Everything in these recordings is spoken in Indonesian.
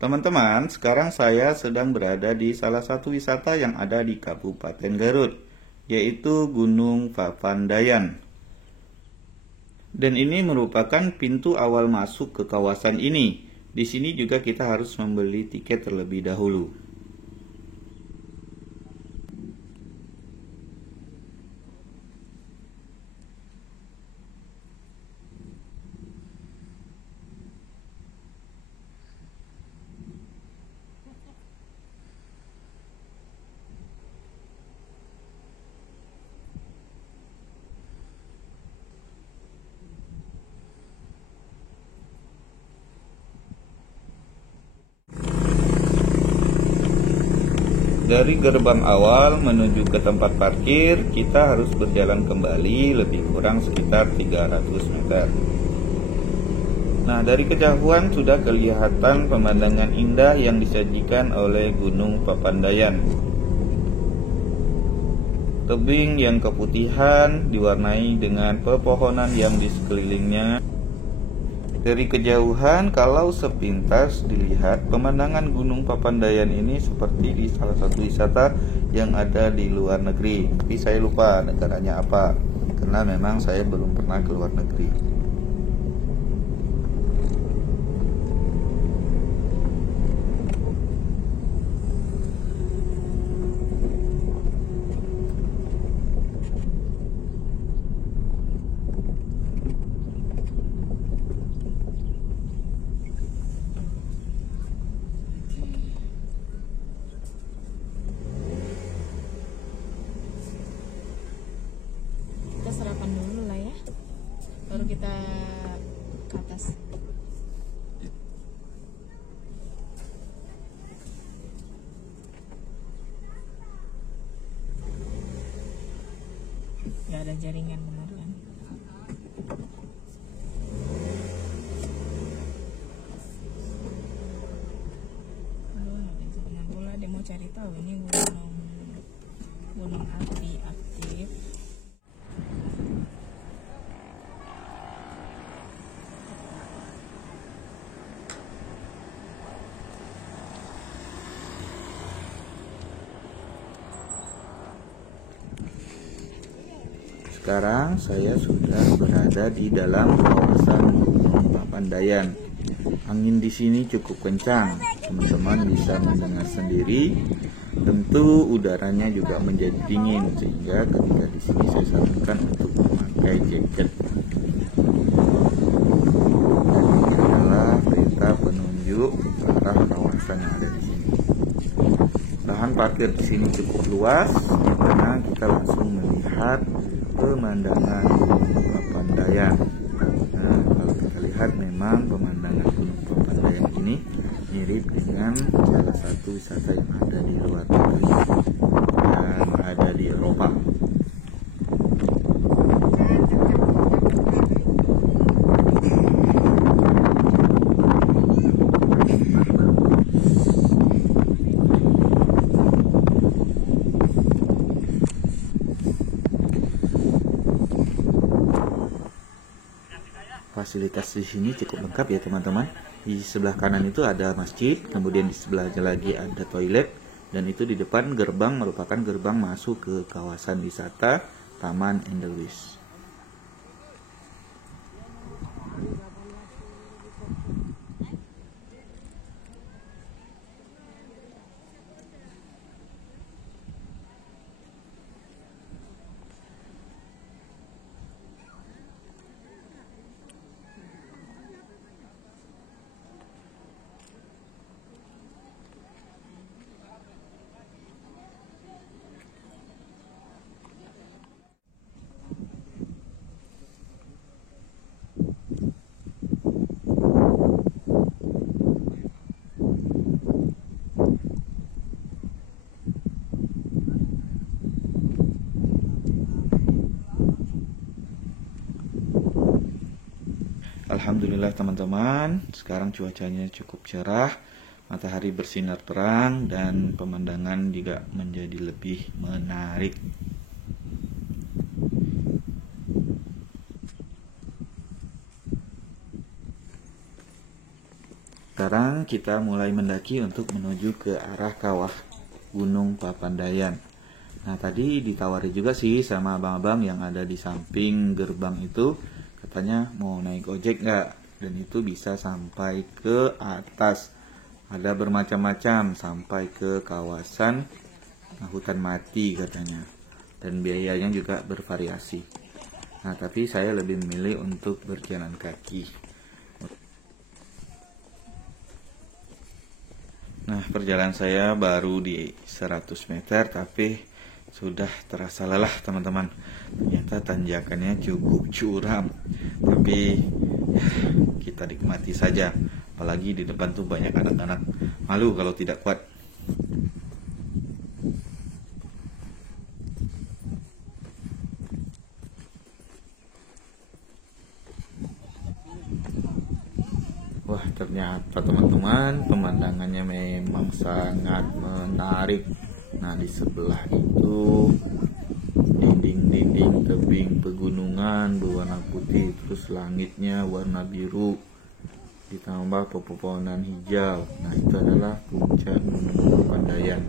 Teman-teman, sekarang saya sedang berada di salah satu wisata yang ada di Kabupaten Garut, yaitu Gunung Papandayan. Dan ini merupakan pintu awal masuk ke kawasan ini. Di sini juga kita harus membeli tiket terlebih dahulu. Dari gerbang awal menuju ke tempat parkir, kita harus berjalan kembali lebih kurang sekitar 300 meter. Nah, dari kejauhan sudah kelihatan pemandangan indah yang disajikan oleh Gunung Papandayan. Tebing yang keputihan diwarnai dengan pepohonan yang di sekelilingnya. Dari kejauhan, kalau sepintas dilihat, pemandangan Gunung Papandayan ini seperti di salah satu wisata yang ada di luar negeri. Tapi saya lupa negaranya apa, karena memang saya belum pernah ke luar negeri. Kita sarapan dulu lah ya, baru kita ke atas. Gak ada jaringan benar kan? Aduh, gak ada jaringan pula. Dia mau cari tahu ini gunung api aktif. Sekarang saya sudah berada di dalam kawasan Gunung Papandayan. Angin di sini cukup kencang, teman-teman bisa mendengar sendiri. Tentu udaranya juga menjadi dingin, sehingga ketika di sini saya sarankan untuk memakai jaket. Dan ini adalah peta penunjuk arah kawasan yang ada di sini. Lahan parkir di sini cukup luas, karena kita langsung melihat pemandangan Gunung Papandayan. Nah, kalau kita lihat memang pemandangan Gunung Papandayan ini mirip dengan salah satu wisata yang ada di luar negeri, yang ada di Eropa. Fasilitas di sini cukup lengkap ya teman-teman. Di sebelah kanan itu ada masjid, kemudian di sebelahnya lagi ada toilet, dan itu di depan gerbang merupakan gerbang masuk ke kawasan wisata Taman Endelweiss. Alhamdulillah teman-teman, sekarang cuacanya cukup cerah, matahari bersinar terang, dan pemandangan juga menjadi lebih menarik. Sekarang kita mulai mendaki untuk menuju ke arah kawah Gunung Papandayan. Nah, tadi ditawari juga sih sama abang-abang yang ada di samping gerbang itu, katanya mau naik ojek nggak? Dan itu bisa sampai ke atas. Ada bermacam-macam sampai ke kawasan hutan mati katanya. Dan biayanya juga bervariasi. Nah, tapi saya lebih memilih untuk berjalan kaki. Nah, perjalanan saya baru di 100 meter, tapi sudah terasa lelah teman-teman. Ternyata tanjakannya cukup curam, tapi ya, kita nikmati saja. Apalagi di depan tuh banyak anak-anak, malu kalau tidak kuat. Wah, ternyata teman-teman pemandangannya memang sangat menarik. Nah, di sebelah itu dinding-dinding tebing pegunungan berwarna putih, terus langitnya warna biru ditambah pepohonan hijau. Nah, itu adalah puncak Gunung Papandayan.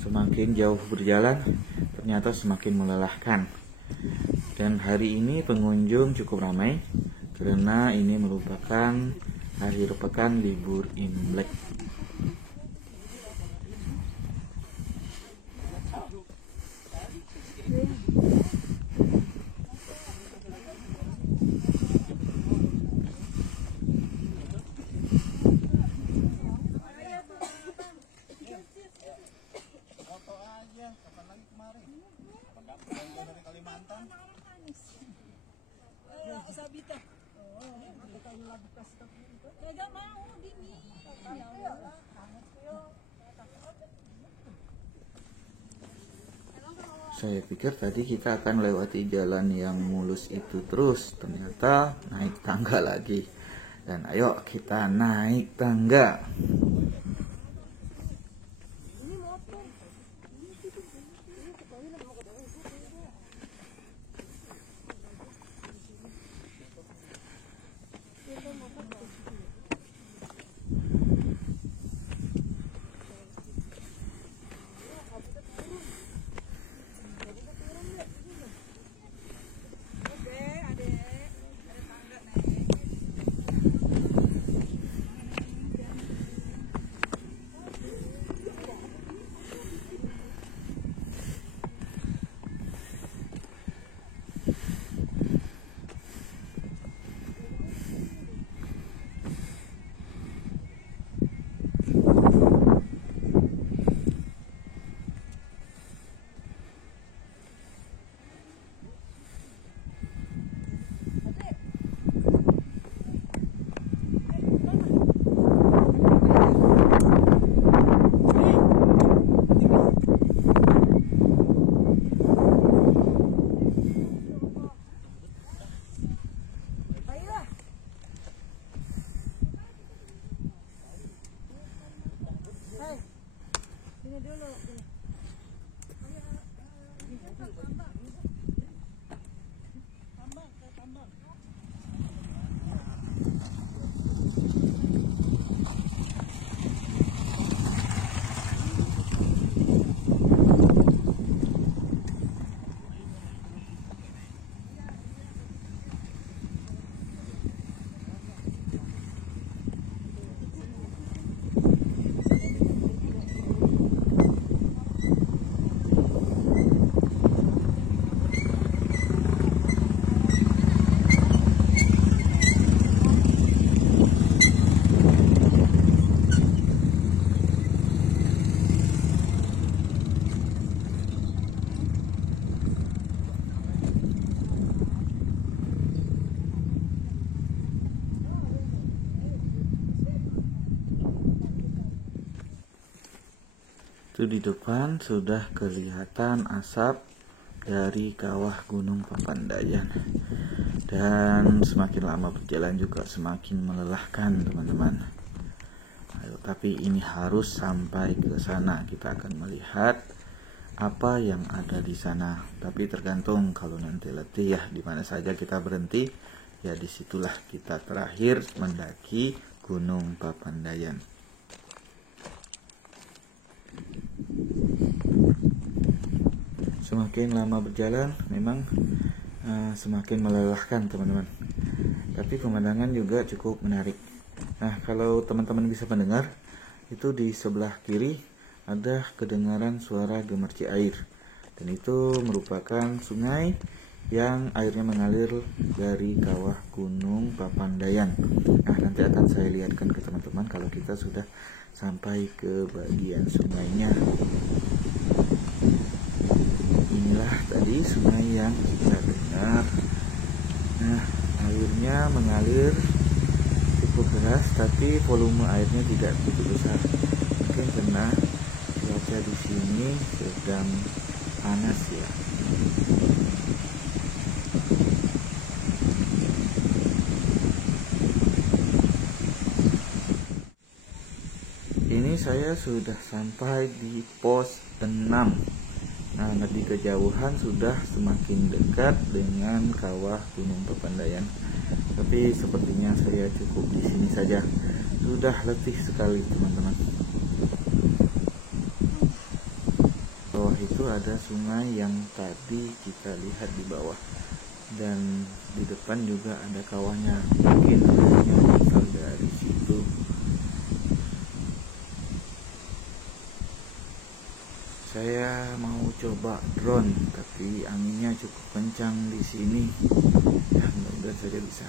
Semakin jauh berjalan, ternyata semakin melelahkan. Dan hari ini pengunjung cukup ramai karena ini merupakan akhir pekan libur Imlek. Saya pikir tadi kita akan melewati jalan yang mulus itu terus, ternyata naik tangga lagi. Dan ayo kita naik tangga. Itu di depan sudah kelihatan asap dari kawah Gunung Papandayan. Dan semakin lama berjalan juga semakin melelahkan teman-teman. Ayo, tapi ini harus sampai ke sana. Kita akan melihat apa yang ada di sana. Tapi tergantung, kalau nanti letih ya di mana saja kita berhenti, ya disitulah kita terakhir mendaki Gunung Papandayan. Semakin lama berjalan memang semakin melelahkan teman-teman, tapi pemandangan juga cukup menarik. Nah, kalau teman-teman bisa mendengar, itu di sebelah kiri ada kedengaran suara gemercik air, dan itu merupakan sungai yang airnya mengalir dari kawah Gunung Papandayan. Nah, nanti akan saya lihatkan ke teman-teman kalau kita sudah sampai ke bagian sungainya. Inilah tadi sungai yang kita dengar. Nah, airnya mengalir cukup deras, tapi volume airnya tidak begitu besar. Mungkin karena cuaca di sini sedang panas ya. Ini saya sudah sampai di pos 6. Nah, di kejauhan sudah semakin dekat dengan kawah Gunung Papandayan. Tapi sepertinya saya cukup di sini saja. Sudah letih sekali teman-teman. Bawah itu ada sungai yang tadi kita lihat di bawah, dan di depan juga ada kawahnya. Mungkin airnya berasal dari situ. Saya mau coba drone, tapi anginnya cukup kencang di sini. Ya, mudah-mudahan saja bisa.